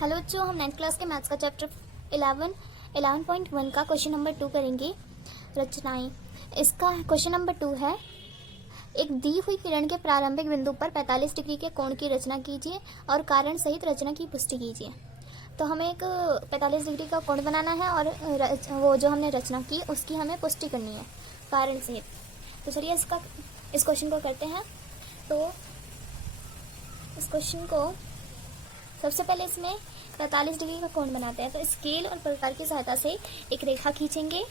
Hello बच्चों, हम 9th class के मैथ्स का चैप्टर 11.1 का क्वेश्चन नंबर 2 करेंगे, रचनाएं। इसका क्वेश्चन नंबर 2 है, एक दी हुई किरण के प्रारंभिक बिंदु पर 45 डिग्री के कोण की रचना कीजिए और कारण सहित रचना की पुष्टि कीजिए। तो हमें एक 45 डिग्री का कोण बनाना है और वो जो हमने रचना की उसकी हमें पुष्टि करनी है कारण सहित। तो चलिए इस क्वेश्चन को करते हैं। तो इस क्वेश्चन को सबसे पहले इसमें 45 डिग्री का कोण बनाते हैं। तो स्केल और प्रकार की सहायता से एक रेखा खींचेंगे।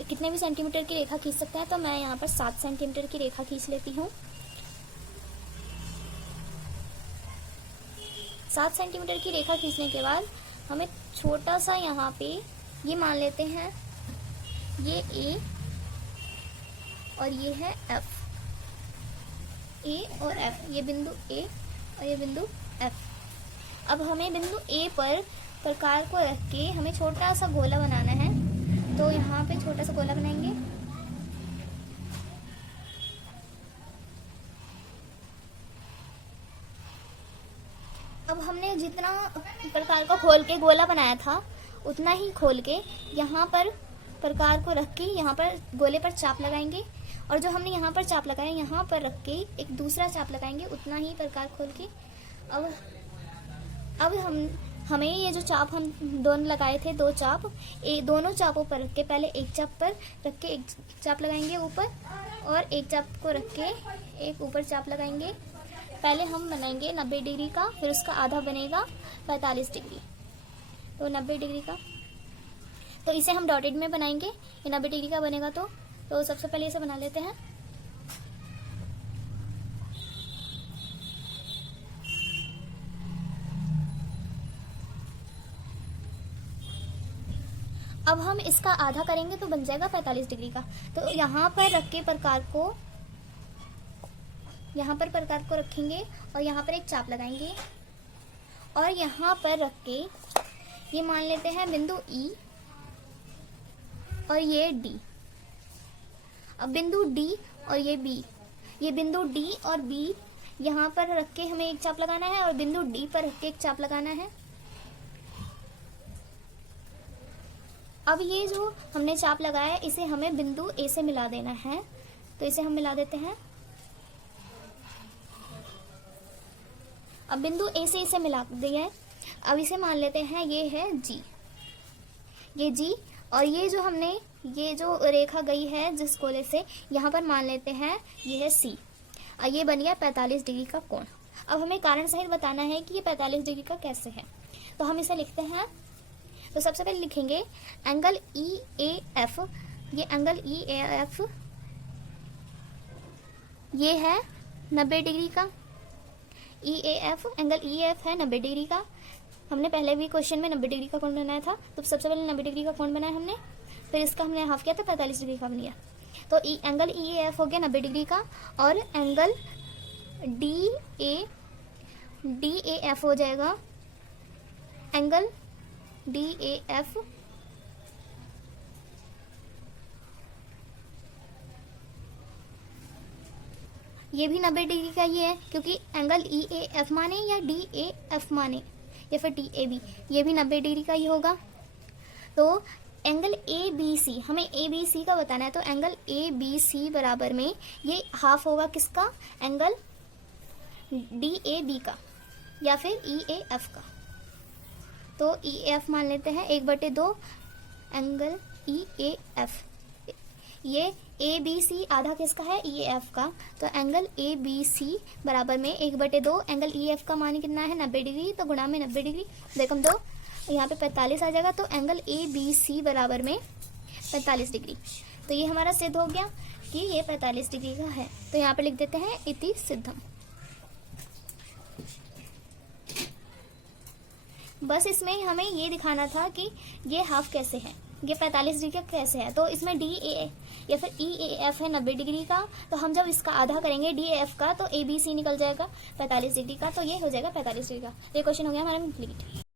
कितने भी सेंटीमीटर की रेखा खींच सकते हैं, तो मैं यहाँ पर 7 सेंटीमीटर की रेखा खींच लेती हूँ। 7 सेंटीमीटर की रेखा खींचने के बाद हमें छोटा सा यहाँ पे ये मान लेते हैं, ये ए और ये है एफ। ए और एफ, ये बिंदु ए और ये बिंदु एफ। अब हमें बिंदु ए पर प्रकार को रख के हमें छोटा सा गोला बनाना है। तो यहाँ पे छोटा सा गोला बनाएंगे। अब हमने जितना प्रकार को खोल के गोला बनाया था उतना ही खोल के यहाँ पर प्रकार को रख के यहाँ पर गोले पर चाप लगाएंगे, और जो हमने यहाँ पर चाप लगाया यहाँ पर रख के एक दूसरा चाप लगाएंगे, उतना ही प्रकार खोल के। अब हमें ये जो चाप हम दोनों लगाए थे, दो चाप, दोनों चापों पर रख के पहले एक चाप पर रख के एक चाप लगाएंगे ऊपर, और एक चाप को रख के एक ऊपर चाप लगाएंगे। पहले हम बनाएंगे 90 डिग्री का, फिर उसका आधा बनेगा 45 डिग्री। तो 90 डिग्री का, तो इसे हम डॉटेड में बनाएंगे। ये 90 डिग्री का बनेगा। तो सबसे पहले इसे बना लेते हैं। अब हम इसका आधा करेंगे तो बन जाएगा 45 डिग्री का। तो यहाँ पर रख के प्रकार को, यहाँ पर प्रकार को रखेंगे और यहाँ पर एक चाप लगाएंगे, और यहाँ पर रख के ये मान लेते हैं बिंदु ई और ये डी। अब बिंदु डी और ये बी, ये बिंदु डी और बी यहाँ पर रख के हमें एक चाप लगाना है, और बिंदु डी पर रख के एक चाप लगाना है। अब ये जो हमने चाप लगाया है इसे हमें बिंदु ए से मिला देना है। तो इसे हम मिला देते हैं। अब बिंदु ए से इसे मिला दिया है। अब इसे मान लेते हैं ये है जी, ये जी, और ये जो हमने ये जो रेखा गई है जिस गोले से, यहाँ पर मान लेते हैं ये है सी। और ये बन गया 45 डिग्री का कोण। अब हमें कारण सहित बताना है कि ये 45 डिग्री का कैसे है। तो हम इसे लिखते हैं। तो सबसे पहले लिखेंगे एंगल ई ए एफ। ये एंगल ई ए एफ ये है 90 डिग्री का। E A F, angle E F है 90 डिग्री का। हमने पहले भी क्वेश्चन में 90 डिग्री का कोण बनाया था। तो सबसे पहले 90 डिग्री का कोण बनाया हमने, फिर इसका हमने हाफ किया तो 45 डिग्री का बन गया। तो एंगल ई ए एफ हो गया 90 डिग्री का, और एंगल डी ए एफ हो जाएगा, एंगल डी ए एफ ये भी 90 डिग्री का ही है, क्योंकि एंगल ई ए एफ माने या डी ए एफ माने या फिर डी ए बी, ये भी 90 डिग्री का ही होगा। तो एंगल ए बी सी, हमें ए बी सी का बताना है। तो एंगल ए बी सी बराबर में ये हाफ होगा किसका, एंगल डी ए बी का या फिर ई ए एफ का। तो ई एफ मान लेते हैं 1/2 एंगल ई ए एफ। ये ए बी सी आधा किसका है, ई एफ का। तो एंगल ए बी सी बराबर में 1/2 एंगल ई एफ का मान कितना है 90 डिग्री। तो गुणा में 90 डिग्री, देखो दो, यहाँ पे 45 आ जाएगा। तो एंगल ए बी सी बराबर में 45 डिग्री। तो ये हमारा सिद्ध हो गया कि ये 45 डिग्री का है। तो यहाँ पे लिख देते हैं इति सिद्धम। बस इसमें हमें ये दिखाना था कि ये हाफ कैसे है, ये 45 डिग्री का कैसे है। तो इसमें डी ए या फिर ई ए एफ है 90 डिग्री का। तो हम जब इसका आधा करेंगे डी ए एफ का, तो ए बी सी निकल जाएगा 45 डिग्री का। तो ये हो जाएगा 45 डिग्री का। ये क्वेश्चन हो गया हमारा कंप्लीट।